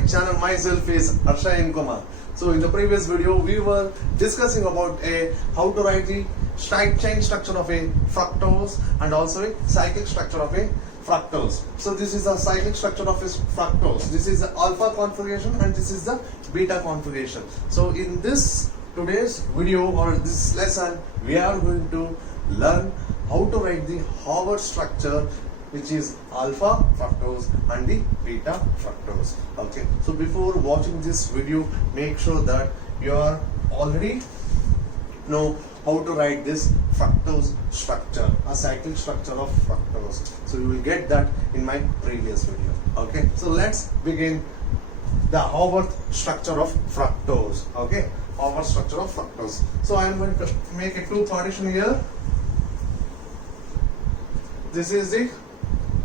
my channel. Myself is Harsha Kumar. So in the previous video we were discussing about how to write the straight chain structure of a fructose and also a cyclic structure of a fructose. So this is the cyclic structure of a fructose. This is the alpha configuration and this is the beta configuration. So in this today's video or this lesson we are going to learn how to write the Howard structure, which is alpha fructose and the beta fructose. Okay, so before watching this video, make sure that you are already know how to write this fructose structure, a cyclic structure of fructose. So you will get that in my previous video. Okay, so let's begin the Howard structure of fructose. Okay, Howard structure of fructose. So I am going to make a two partition here. This is the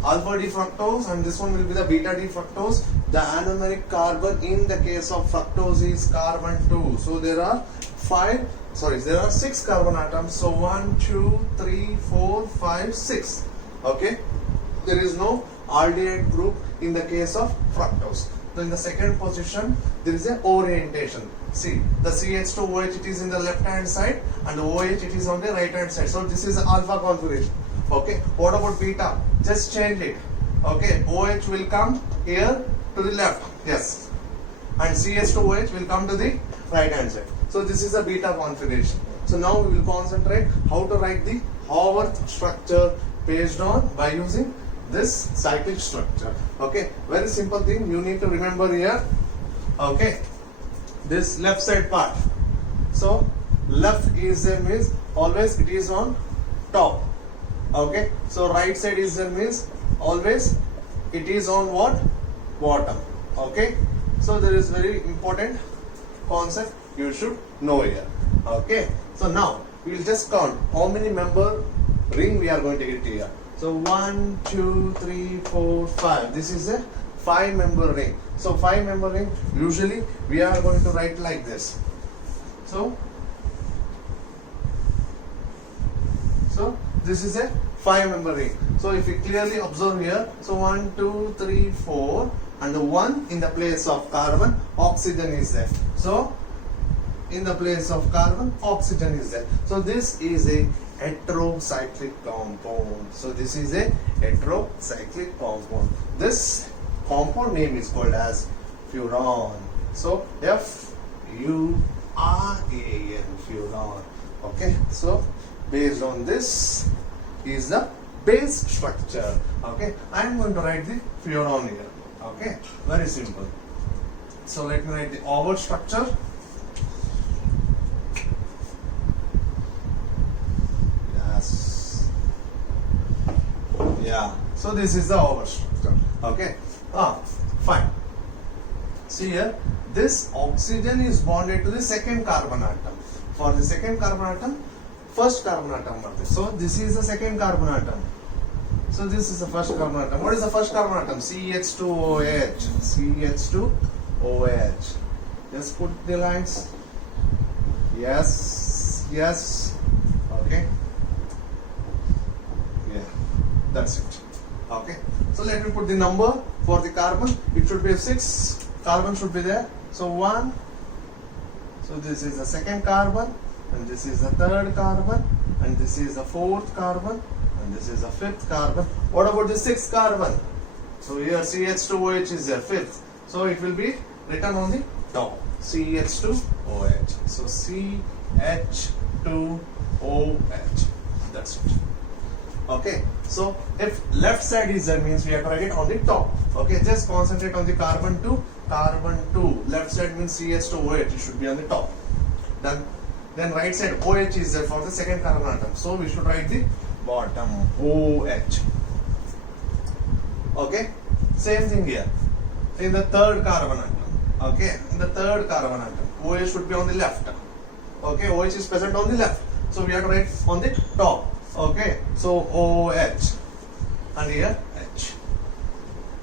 alpha D fructose and this one will be the beta D fructose. The anomeric carbon in the case of fructose is carbon 2. So there are 6 carbon atoms. So 1, 2, 3, 4, 5, 6. Okay. There is no aldehyde group in the case of fructose. So in the second position there is a orientation. See, the CH2OH it is in the left hand side and OH it is on the right hand side. So this is alpha configuration. Okay, what about beta? Just change it. Okay, OH will come here to the left. Yes, and CH2OH will come to the right hand side. So this is a beta configuration. So now we will concentrate how to write the Howard structure based on by using this cyclic structure. Okay, very simple thing you need to remember here. Okay, this left side part. So left is there means always it is on top. Okay, so right side is there means always it is on what? Bottom. Okay, so there is very important concept you should know here. Okay, so now we will just count how many member ring we are going to get here. So 1, 2, 3, 4, 5. This is a 5 member ring. So 5 member ring usually we are going to write like this. So this is a 5 member ring. So if you clearly observe here, so 1, 2, 3, 4 and the 1 in the place of carbon, oxygen is there. So in the place of carbon, oxygen is there. So this is a heterocyclic compound. So this is a heterocyclic compound. This compound name is called as furan. So Furan, furan. Okay, so based on this is the base structure. Okay, I am going to write the furan here. Okay, very simple. So let me write the Howard structure. Yes. Yeah. So this is the Howard structure. Okay. Fine. See here, this oxygen is bonded to the second carbon atom. For the second carbon atom, first carbon atom. So this is the second carbon atom. So this is the first carbon atom. What is the first carbon atom? CH2OH. CH2OH. Just put the lines. Yes. Yes. Okay. Yeah. That's it. Okay. So let me put the number for the carbon. It should be 6. Carbon should be there. So 1. So this is the second carbon. And this is the third carbon. And this is the fourth carbon. And this is the fifth carbon. What about the sixth carbon? So here CH2OH is there, fifth. So it will be written on the top. CH2OH. So CH2OH. That's it. Okay. So if left side is there means we have to write it on the top. Okay. Just concentrate on the carbon 2. Carbon 2. Left side means CH2OH. It should be on the top. Done. Then right side OH is there for the second carbon atom. So we should write the bottom OH. Okay. Same thing here. In the third carbon atom. Okay. In the third carbon atom. OH should be on the left. Okay. OH is present on the left. So we have to write on the top. Okay. So OH. And here H.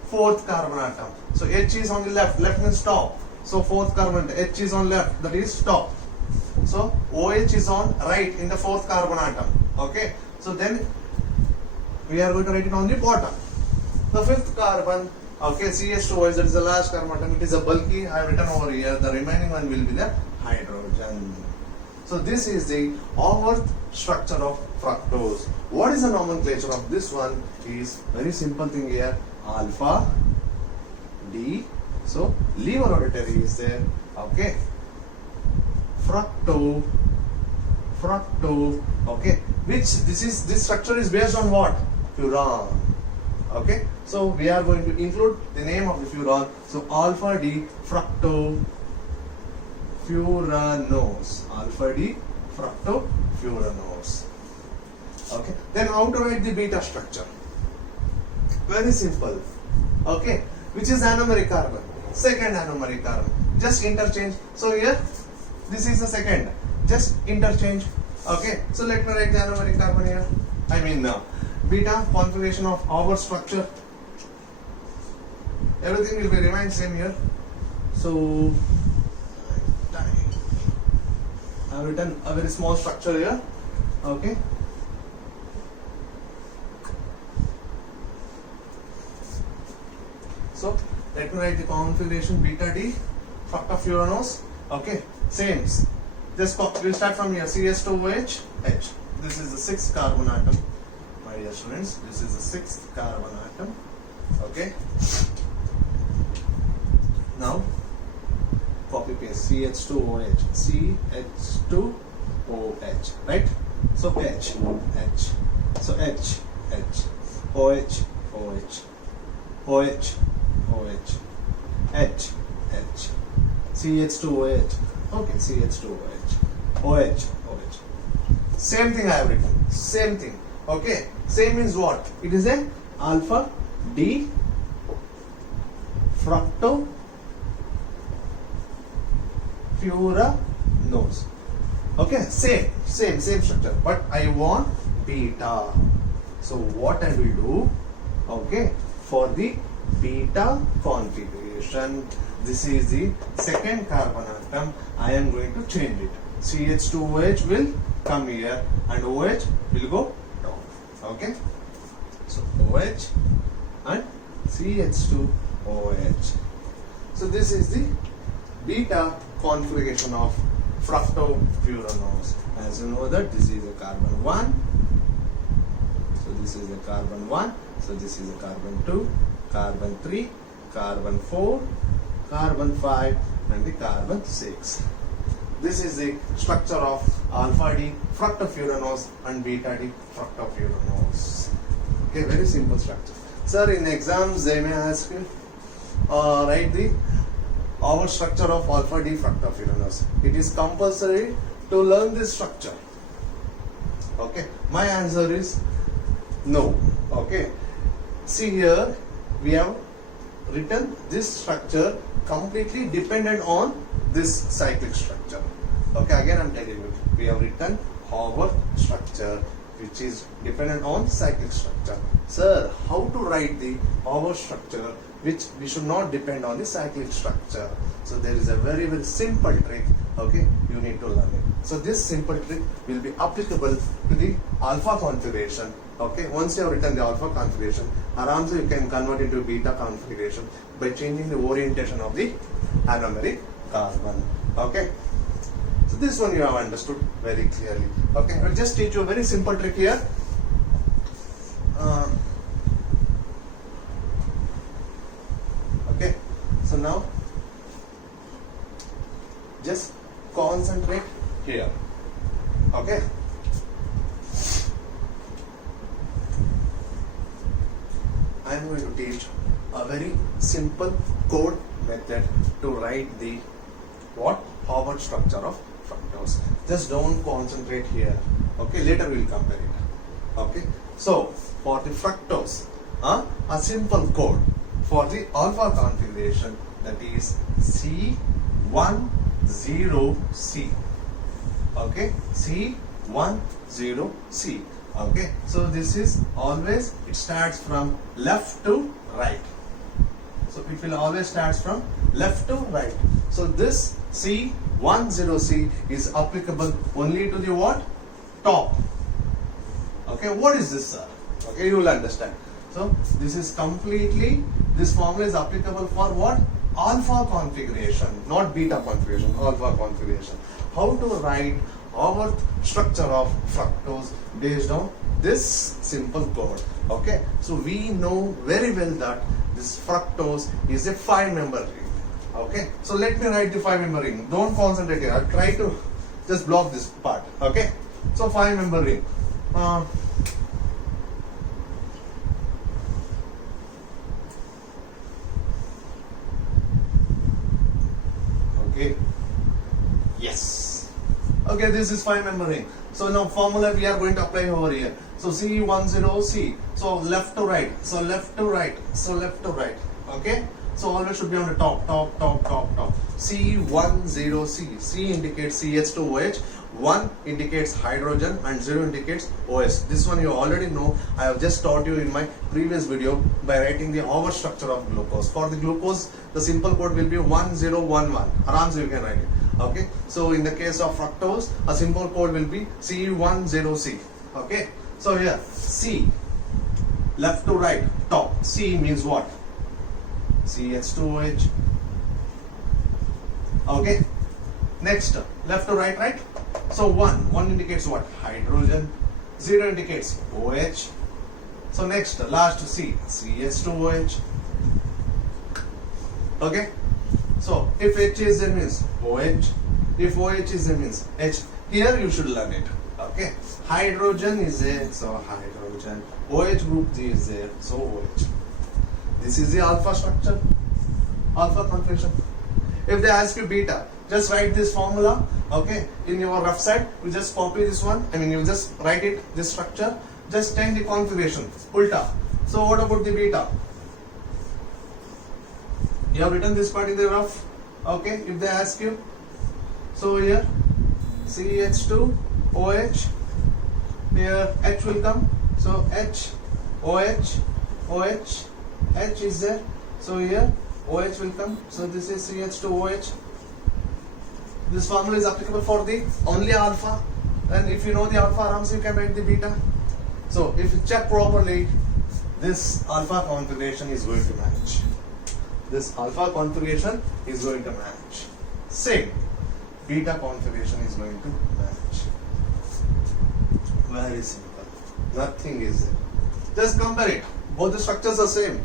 Fourth carbon atom. So H is on the left. Left means top. So fourth carbon H is on left. That is top. So OH is on right in the fourth carbon atom. Okay. So then we are going to write it on the bottom. The fifth carbon Okay, CH2OH, that is the last carbon atom. It is a bulky. I have written over here. The remaining one will be the hydrogen. So this is the Haworth structure of fructose. What is the nomenclature of this one? Is very simple thing here. Alpha D. So lever auditory is there. Okay. Fructo. Okay. This structure is based on what? Furan. Okay. So we are going to include the name of the furan. So alpha D fructofuranose. Alpha D fructofuranose. Okay. Then how to write the beta structure? Very simple. Okay. Which is anomeric carbon? Second anomeric carbon. Just interchange. So here, this is the second. Just interchange. Okay. So let me write the anomeric carbon here. I mean beta configuration of our structure. Everything will be remain same here. So I have written a very small structure here. Okay. So let me write the configuration beta D fructofuranose. Okay, same. Just we'll start from here. CH2OH H. This is the sixth carbon atom, my dear students. This is the sixth carbon atom. Okay. Now copy paste CH2OH. CH2OH. Right? So H. So H. OH. OH. H. CH2OH. Okay, CH2OH. OH. Same thing I have written. Same thing. Okay. Same means what? It is a alpha D fructofuranose. Okay, same structure. But I want beta. So what I will do? Okay, for the beta configuration, this is the second carbon atom. I am going to change it. CH2OH will come here and OH will go down. Okay. So OH and CH2OH. So this is the beta configuration of fructofuranose. As you know that this is a carbon 1. So this is a carbon 1. So this is a carbon 2, carbon 3, carbon 4, carbon 5 and the carbon 6. This is the structure of alpha D fructofuranose and beta D fructofuranose. Okay, very simple structure. Sir, in exams they may ask you write the our structure of alpha D fructofuranose. It is compulsory to learn this structure. Okay, my answer is no. Okay, see here we have written this structure completely dependent on this cyclic structure. Okay, again I am telling you, we have written Haworth structure which is dependent on cyclic structure. Sir, how to write the Haworth structure which we should not depend on the cyclic structure? So there is a very simple trick. Okay, you need to learn it. So this simple trick will be applicable to the alpha configuration. Okay, once you have written the alpha configuration, around you can convert into beta configuration by changing the orientation of the anomeric carbon. Okay, so this one you have understood very clearly. Okay, I will just teach you a very simple trick here. Okay, so now just concentrate here. Okay, I am going to teach a very simple code method to write the Haworth structure of fructose. Just don't concentrate here. Okay, later we will compare it. Okay, so for the fructose, a simple code for the alpha configuration, that is C10C. Okay, C10C. Okay, so this is always, it starts from left to right. So it will always start from left to right. So this C10C is applicable only to the what? Top. Okay, what is this, sir? Okay, you will understand. So this is completely This formula is applicable for what? Alpha configuration, not beta configuration, alpha configuration. How to write our structure of fructose based on this simple code. Okay, so we know very well that this fructose is a 5-member ring. Okay, so let me write the 5-member ring. Don't concentrate here. I'll try to just block this part. Okay, so 5-member ring. Okay. Yes. Okay, this is 5-member ring. So now formula we are going to apply over here. So C10C. So left to right. So left to right. So left to right. Okay. So always should be on the top. C10C. C indicates CH2OH. 1 indicates hydrogen and 0 indicates OS. This one you already know. I have just taught you in my previous video by writing the hour structure of glucose. For the glucose, the simple code will be 1011. Aram you can write it. Okay. So in the case of fructose, a simple code will be C10C. Okay. So here C, left to right, top. C means what? CH2OH. Okay. Next, left to right, right. So 1 indicates what? Hydrogen. 0 indicates OH. So next, last C, CH2OH. Okay. So if H is there means OH. If OH is there means H. Here you should learn it. Okay. Hydrogen is there, so hydrogen. OH group G is there, so OH. This is the alpha structure, alpha configuration. If they ask you beta, just write this formula. Okay, in your rough side, you just copy this one. You just write it, this structure. Just change the configuration, ulta. So what about the beta? You have written this part in the rough. Okay, if they ask you, so here CH2OH. Here H will come. So H, OH, OH, H is there. So here OH will come. So this is CH2OH. This formula is applicable for the only alpha. And if you know the alpha arms, you can write the beta. So if you check properly, this alpha configuration is going to match. This alpha configuration is going to match. Same. Beta configuration is going to match. Very simple. Nothing is there. Just compare it. Both the structures are same.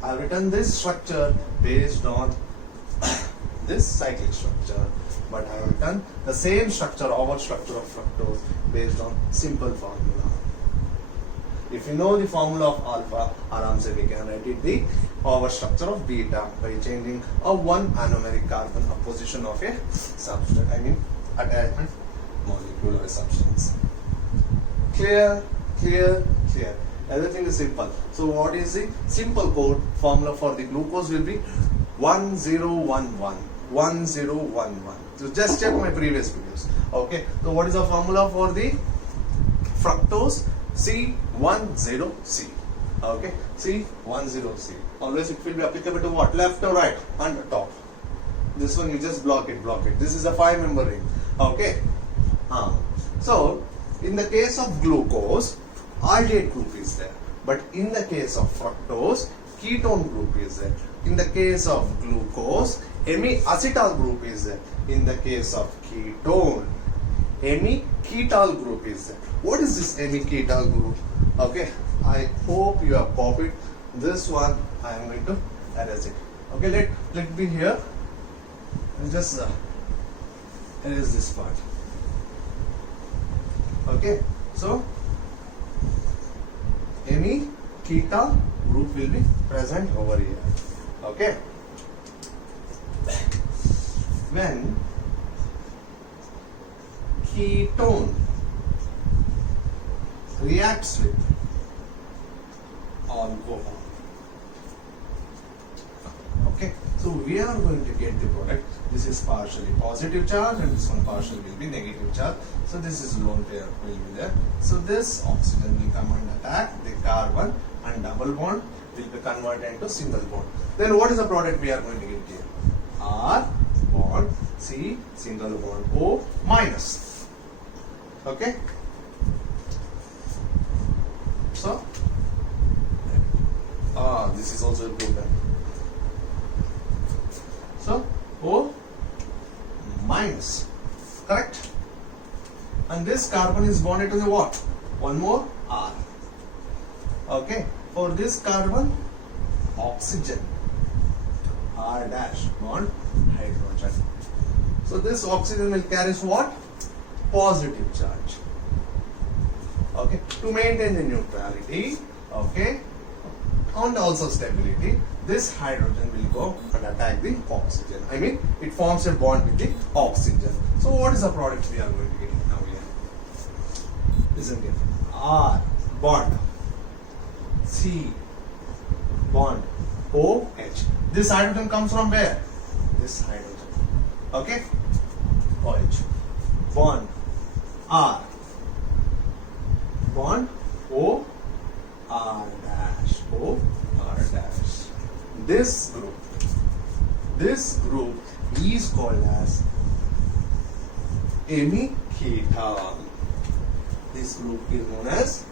I have written this structure based on this cyclic structure, but I have written the same structure, our structure of fructose, based on simple formula. If you know the formula of alpha, aram se we can write it the our structure of beta by changing a 1 anomeric carbon, a position of a substance, attachment molecule or a substance. Clear, clear, clear. Everything is simple. So what is the simple code formula for the glucose will be 1011. 1011. So just check my previous videos. Okay. So what is the formula for the fructose? C10C. Okay. C10C. Always it will be applicable to what? Left or right? And top. This one you just block it. This is a 5-member ring. Okay. So in the case of glucose, aldehyde group is there. But in the case of fructose, ketone group is there. In the case of glucose, hemiacetal group is there. In the case of ketone, hemiketal group is there. What is this hemiketal group? Okay, I hope you have copied this one. I am going to erase it. Okay, let be here and just erase this part. Okay, so hemiketal group will be present over here. Okay. When ketone reacts with alcohol, okay, so we are going to get the product. This is partially positive charge and this one partially will be negative charge. So this is lone pair will be there. So this oxygen will come and attack the carbon and double bond will be converted into single bond. Then what is the product we are going to get here? R bond C single bond O minus. Okay. So This is also a group. So O minus, correct? And this carbon is bonded to the what? One more R. Okay, for this carbon, oxygen, R dash bond hydrogen. So this oxygen will carry what? Positive charge. Okay, to maintain the neutrality, okay, and also stability, this hydrogen will go and attack the oxygen. I mean, it forms a bond with the oxygen. So what is the product we are going to get now here? Listen here. R bond, C bond, OH. This hydrogen comes from where? This hydrogen. Okay? OH. Bond, R. Bond, O, R dash, O, R dash. This group is called as hemiketal. This group is known as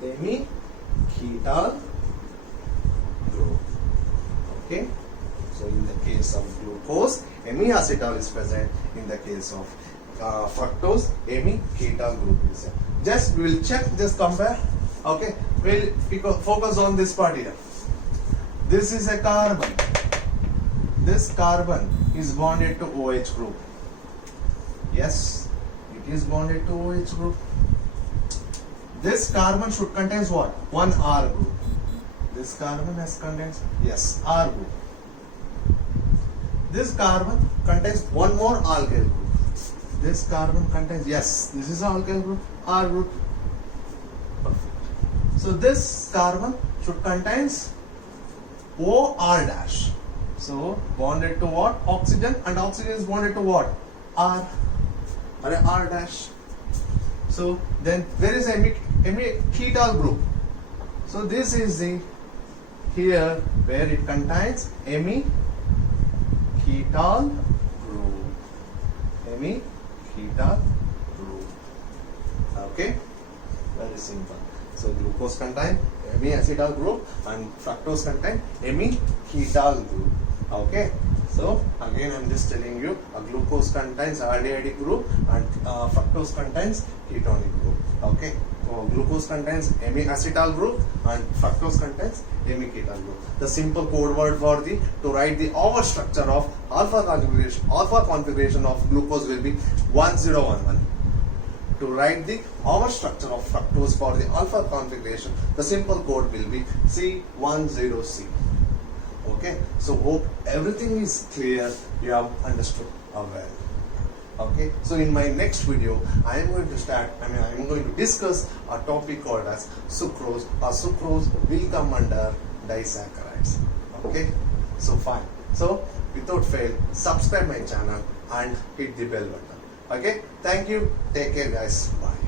hemiketal group. Okay? So in the case of glucose, hemiacetal is present. In the case of fructose, hemiketal group is there. Just we will check, just compare. Okay, we'll focus on this part here. This is a carbon. This carbon is bonded to OH group. Yes, it is bonded to OH group. This carbon should contain what? One R group. This carbon has contains, yes, R group. This carbon contains one more alkyl group. This carbon contains, yes, this is an alkyl group, R group. Perfect. So this carbon should contains OR dash. So bonded to what? Oxygen, and oxygen is bonded to what? R. Or R dash. So then where is hemiketal group? So this is the here where it contains hemiketal group. Hemiketal group. Okay, very simple. So glucose contain hemiacetal group and fructose contain hemiketal group. Okay, so again I am just telling you, a glucose contains aldehyde group and fructose contains ketonic group. Okay, so glucose contains hemiacetal group and fructose contains hemiketal group. The simple code word for the to write the over structure of alpha configuration of glucose will be 1011. To write the over structure of fructose for the alpha configuration, the simple code will be C10C. Okay, so hope everything is clear, you have understood well. Okay, so in my next video, I am going to discuss a topic called as sucrose. Sucrose will come under disaccharides. Okay, so fine. So without fail, subscribe my channel and hit the bell button. Okay, thank you. Take care, guys. Bye.